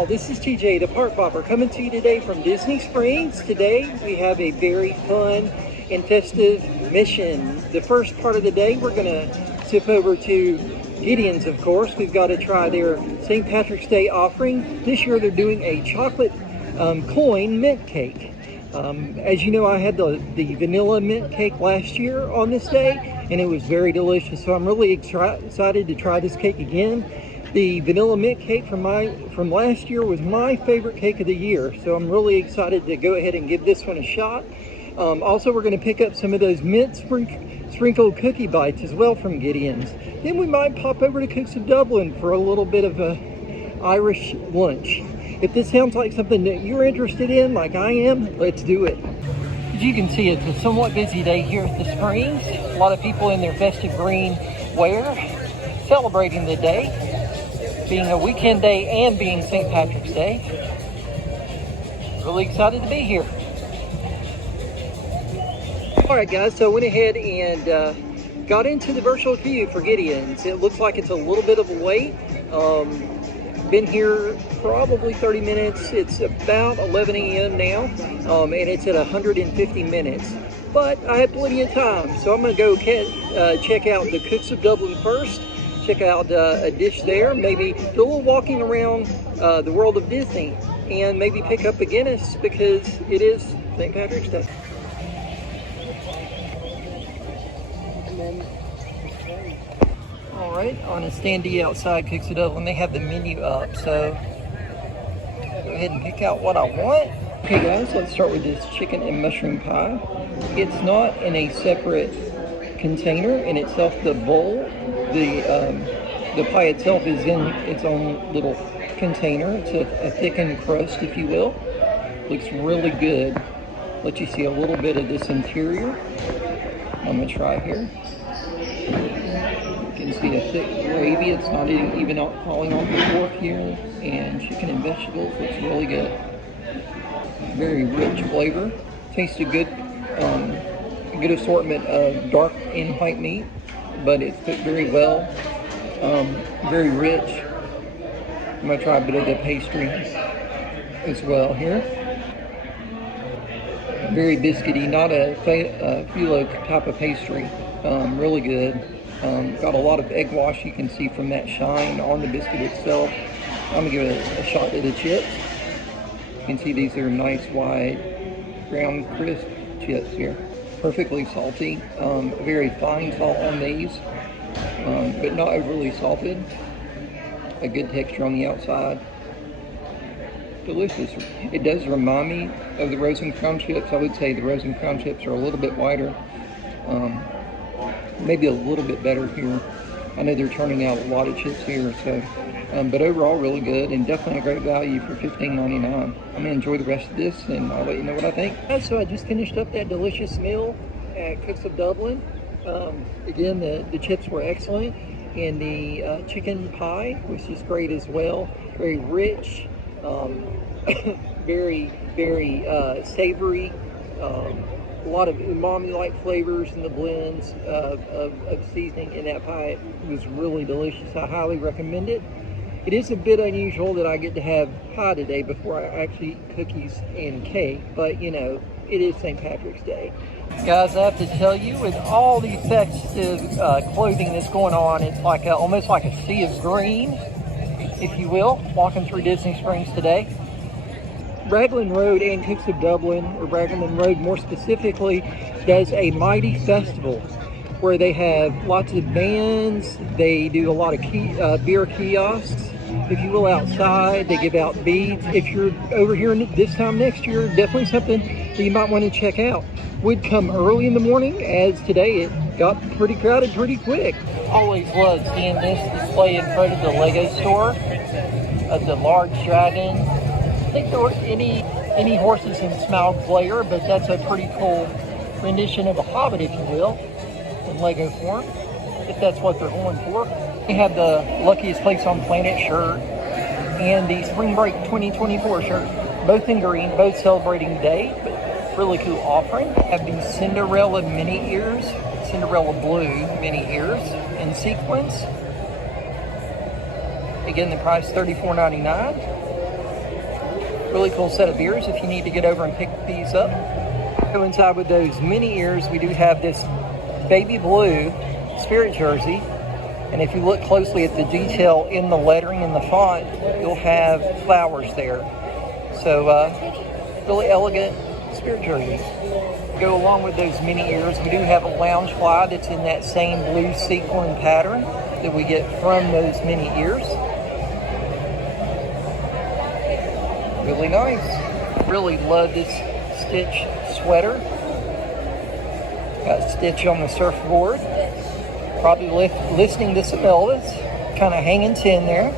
all, this is TJ the Park Bopper coming to you today from Disney Springs. Today we have a very fun and festive mission. The first part of the day we're going to zip over to Gideon's, of course. We've got to try their St. Patrick's Day offering. This year they're doing a chocolate coin mint cake. As you know, I had the vanilla mint cake last year on this day and it was very delicious, so I'm really excited to try this cake again. The vanilla mint cake from last year was my favorite cake of the year, so I'm really excited to go ahead and give this one a shot. Also, we're going to pick up some of those mint sprinkled cookie bites as well from Gideon's. Then we might pop over to Cooke's of Dublin for a little bit of a Irish lunch. If this sounds like something that you're interested in, like I am, let's do it. As you can see, it's a somewhat busy day here at the Springs. A lot of people in their festive green wear, celebrating the day, being a weekend day and being St. Patrick's Day. Really excited to be here. All right, guys, so I went ahead and got into the virtual queue for Gideon's. It looks like it's a little bit of a wait. Been here probably 30 minutes. It's about 11 a.m. now, and it's at 150 minutes. But I have plenty of time, so I'm going to go check out the Cooke's of Dublin first. Check out a dish there, maybe do a little walking around the world of Disney, and maybe pick up a Guinness because it is St. Patrick's Day. All right, on a standee outside Cooke's of Dublin, they have the menu up, so go ahead and pick out what I want. Okay guys, let's start with this chicken and mushroom pie. It's not in a separate container in itself. The bowl, the pie itself is in its own little container. It's a thickened crust, if you will. Looks really good. Let you see a little bit of this interior. I'm gonna try here. You can see a thick gravy. It's not even falling off the fork here. And chicken and vegetables looks really good. Very rich flavor. Tastes a good assortment of dark and white meat, but it's cooked very well. Very rich. I'm gonna try a bit of the pastry as well here. Very biscuity, not a phyllo type of pastry. Really good. Got a lot of egg wash. You can see from that shine on the biscuit itself. I'm gonna give it a shot at the chips. You can see these are nice wide brown crisp chips here. Perfectly salty, very fine salt on these, but not overly salted. A good texture on the outside. Delicious. It does remind me of the Rose and Crown chips. I would say the Rose and Crown chips are a little bit wider, maybe a little bit better here. I know they're turning out a lot of chips here, so but overall really good and definitely a great value for $15.99. I'm gonna enjoy the rest of this and I'll let you know what I think. So I just finished up that delicious meal at Cooke's of Dublin. Again, the chips were excellent, and the chicken pie was just great as well. Very rich, very savory. A lot of umami-like flavors in the blends of seasoning in that pie. It was really delicious. I highly recommend it. It is a bit unusual that I get to have pie today before I actually eat cookies and cake, but you know, it is St. Patrick's Day. Guys, I have to tell you, with all the festive clothing that's going on, it's like almost like a sea of green, if you will, walking through Disney Springs today. Raglan Road and Cooke's of Dublin, or Raglan Road more specifically, does a mighty festival where they have lots of bands. They do a lot of beer kiosks, if you will, outside. They give out beads. If you're over here this time next year, definitely something that you might want to check out. Would come early in the morning, as today it got pretty crowded pretty quick. Always love seeing this display in front of the Lego store of the large dragon. I think there were any horses in Smile Player, but that's a pretty cool rendition of a Hobbit, if you will, in Lego form, if that's what they're going for. We have the Luckiest Place on Planet shirt and the Spring Break 2024 shirt, both in green, both celebrating day, but really cool offering. We have the Cinderella mini ears, Cinderella blue mini ears in sequins. Again, the price $34.99. Really cool set of beers if you need to get over and pick these up. Go inside with those mini ears. We do have this baby blue spirit jersey. And if you look closely at the detail in the lettering and the font, you'll have flowers there. So really elegant spirit jersey. Go along with those mini ears, we do have a lounge fly that's in that same blue sequin pattern that we get from those mini ears. Really nice. Really love this Stitch sweater. Got Stitch on the surfboard. Probably listening to some Elvis. Kind of hanging 10 there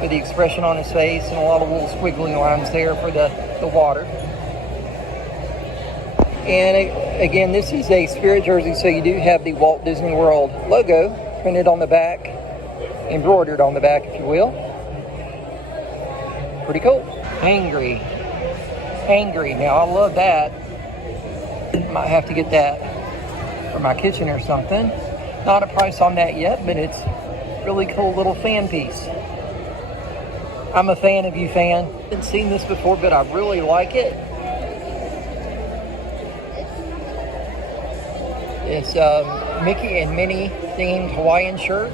with the expression on his face and a lot of little squiggly lines there for the water. And again, this is a spirit jersey, so you do have the Walt Disney World logo printed on the back, embroidered on the back, if you will. Pretty cool. Angry. Now, I love that. Might have to get that for my kitchen or something. Not a price on that yet, but it's really cool little fan piece. I'm a fan of you, fan. Haven't seen this before, but I really like it. It's Mickey and Minnie themed Hawaiian shirt.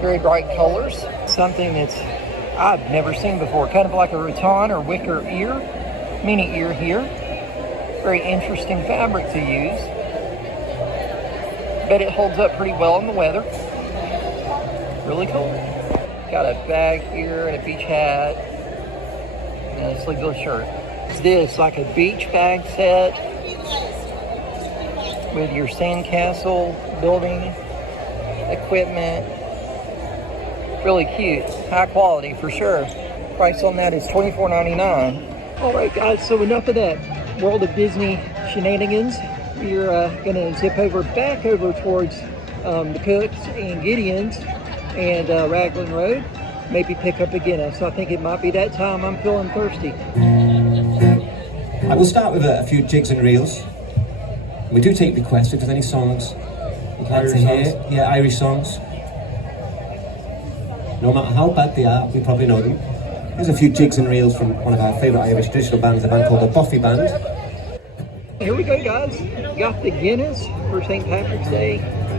Very bright colors. Something that's I've never seen before. Kind of like a rattan or wicker ear. Mini ear here. Very interesting fabric to use. But it holds up pretty well in the weather. Really cool. Got a bag here and a beach hat. And a sleeveless shirt. Is this like a beach bag set? With your sandcastle building equipment. Really cute. High quality for sure. Price on that is $24.99. Alright guys, so enough of that World of Disney shenanigans. We're going to zip back over towards the Cooks and Gideon's and Raglan Road. Maybe pick up a Guinness. So I think it might be that time. I'm feeling thirsty. I will start with a few jigs and reels. We do take requests if there's any songs you'd like to hear. Yeah, Irish songs. No matter how bad they are, we probably know them. Here's a few jigs and reels from one of our favourite Irish traditional bands, a band called the Boffy Band. Here we go, guys. Got the Guinness for St. Patrick's Day.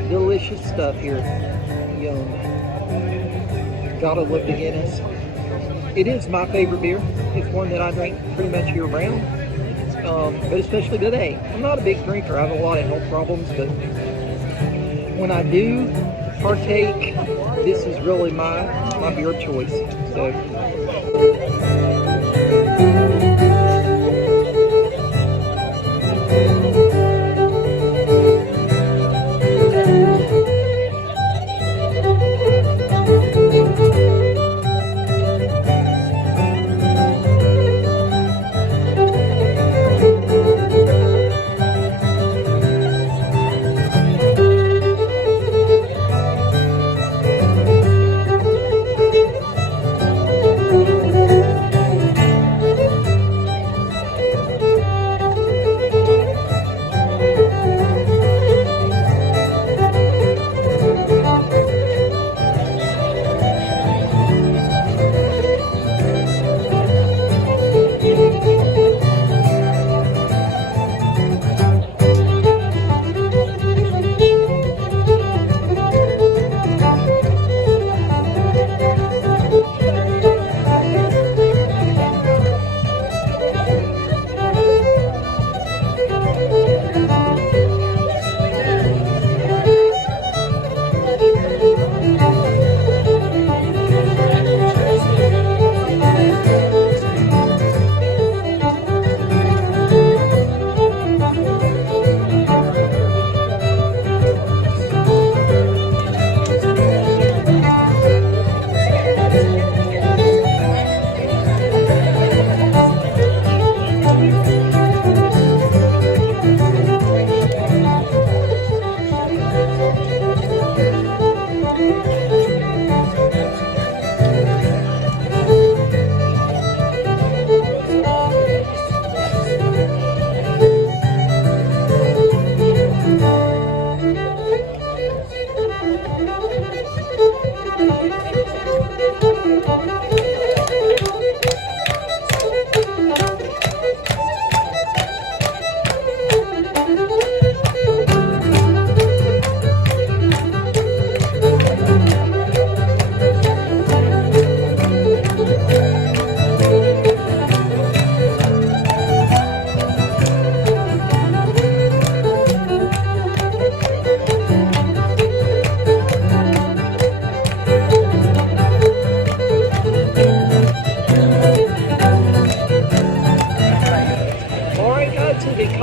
Delicious stuff here. Yum. Gotta love the Guinness. It is my favorite beer. It's one that I drink pretty much year round. But especially today. I'm not a big drinker. I have a lot of health problems, but when I do partake, this is really my beer of choice. So.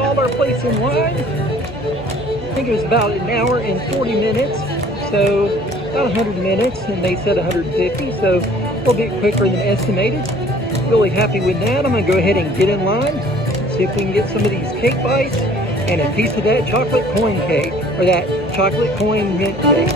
called our place in line. I think it was about an hour and 40 minutes, so about 100 minutes, and they said 150, so a little bit quicker than estimated. Really happy with that. I'm gonna go ahead and get in line, see if we can get some of these cake bites and a piece of that chocolate coin cake, or that chocolate coin mint cake.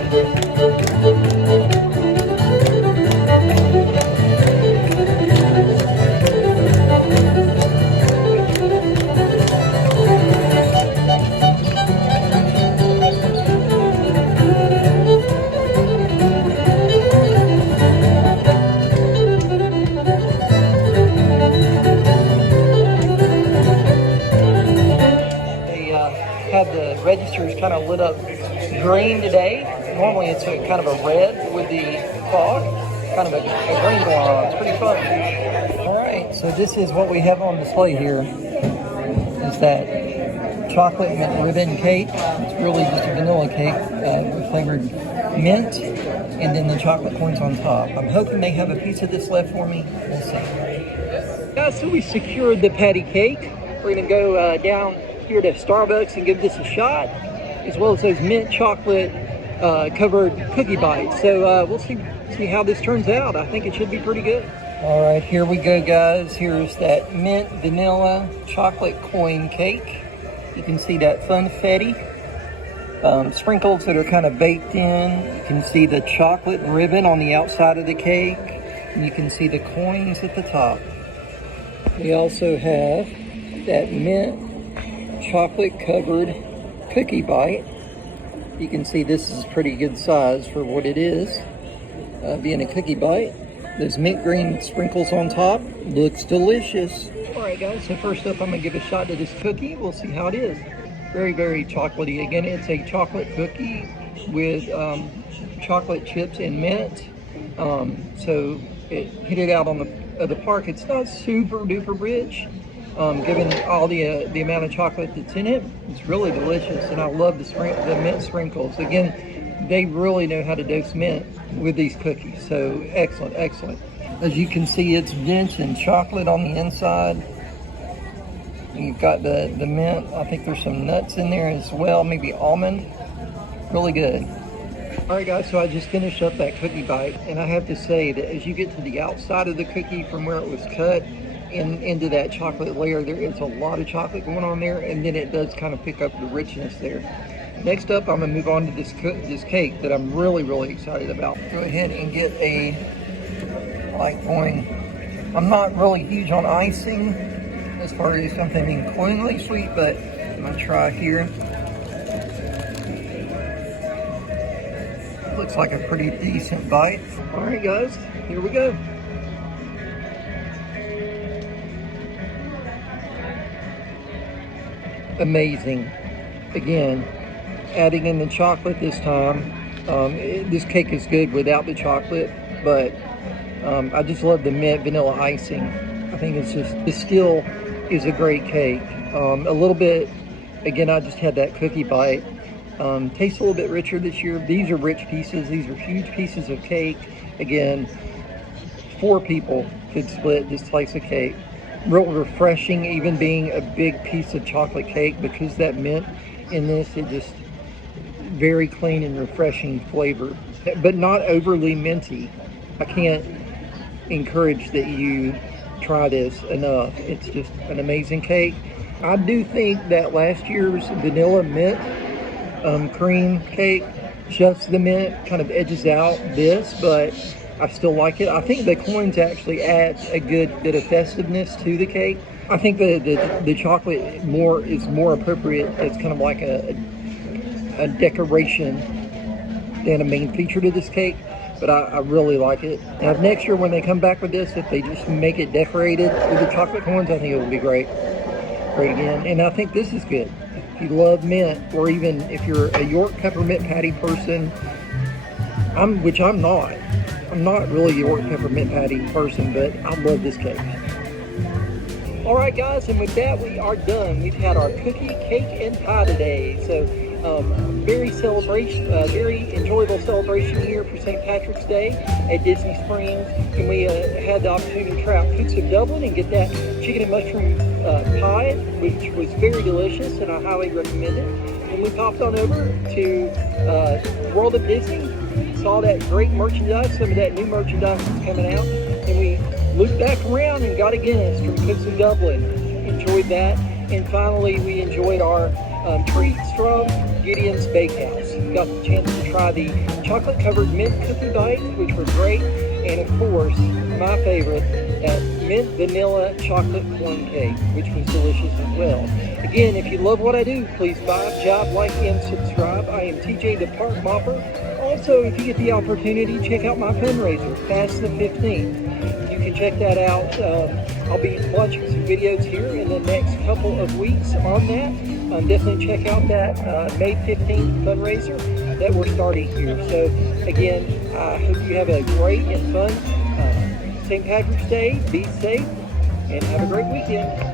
Had the registers kind of lit up green today. Normally it's a kind of a red with the fog, kind of a green going on. It's pretty fun. All right, so this is what we have on display here. Is that chocolate mint ribbon cake. It's really just a vanilla cake with flavored mint, and then the chocolate coins on top. I'm hoping they have a piece of this left for me. We'll see. So we secured the patty cake. We're gonna go down here to Starbucks and give this a shot, as well as those mint chocolate covered cookie bites. So we'll see how this turns out. I think it should be pretty good. All right, here we go, guys. Here's that mint vanilla chocolate coin cake. You can see that funfetti sprinkles that are kind of baked in. You can see the chocolate ribbon on the outside of the cake, and you can see the coins at the top. We also have that mint chocolate covered cookie bite. You can see this is pretty good size for what it is, being a cookie bite. Those mint green sprinkles on top. Looks delicious. All right, guys, so first up, I'm gonna give a shot to this cookie. We'll see how it is. Very, very chocolatey. Again, it's a chocolate cookie with chocolate chips and mint. So it hit it out on the park. It's not super duper rich. Given all the amount of chocolate that's in it, it's really delicious, and I love the mint sprinkles. Again, they really know how to dose mint with these cookies, so excellent, excellent. As you can see, it's mint and chocolate on the inside. You've got the mint. I think there's some nuts in there as well, maybe almond. Really good. All right, guys, so I just finished up that cookie bite, and I have to say that as you get to the outside of the cookie from where it was cut, into that chocolate layer, there is a lot of chocolate going on there, and then it does kind of pick up the richness there. Next up, I'm gonna move on to this cake that I'm really, really excited about. Go ahead and get a light going. I'm not really huge on icing as far as something being cloyingly sweet, but I'm gonna try here. Looks like a pretty decent bite. All right, guys, here we go. Amazing. Again, adding in the chocolate this time. This cake is good without the chocolate, but I just love the mint vanilla icing. I think it's just, it still is a great cake. A little bit, again, I just had that cookie bite. Tastes a little bit richer this year. These are rich pieces. These are huge pieces of cake. Again, 4 people could split this slice of cake. Real refreshing, even being a big piece of chocolate cake, because that mint in this, it just very clean and refreshing flavor, but not overly minty. I can't encourage that you try this enough. It's just an amazing cake. I do think that last year's vanilla mint cream cake, just the mint kind of edges out this, but I still like it. I think the coins actually add a good bit of festiveness to the cake. I think the chocolate is more appropriate as kind of like a decoration than a main feature to this cake, but I really like it. Now next year when they come back with this, if they just make it decorated with the chocolate coins, I think it will be great. Great again. And I think this is good. If you love mint, or even if you're a York peppermint patty person, which I'm not. I'm not really a York peppermint patty person, but I love this cake. All right, guys, and with that, we are done. We've had our cookie, cake, and pie today. So very enjoyable celebration here for St. Patrick's Day at Disney Springs. And we had the opportunity to try out Cooke's of Dublin and get that chicken and mushroom pie, which was very delicious, and I highly recommend it. And we popped on over to World of Disney, saw that great merchandise, some of that new merchandise that's coming out, and we looped back around and got a Guinness from Cooke's in Dublin. Enjoyed that, and finally we enjoyed our treats from Gideon's Bakehouse. Got the chance to try the chocolate-covered mint cookie bites, which were great, and of course, my favorite, mint vanilla chocolate plum cake, which was delicious as well. Again, if you love what I do, please vibe, jive, like, and subscribe. I am TJ the Park Mopper. Also, if you get the opportunity, check out my fundraiser, Fast the 15th. You can check that out. I'll be launching some videos here in the next couple of weeks on that. Definitely check out that May 15th fundraiser that we're starting here. So again, I hope you have a great and fun St. Patrick's Day. Be safe and have a great weekend.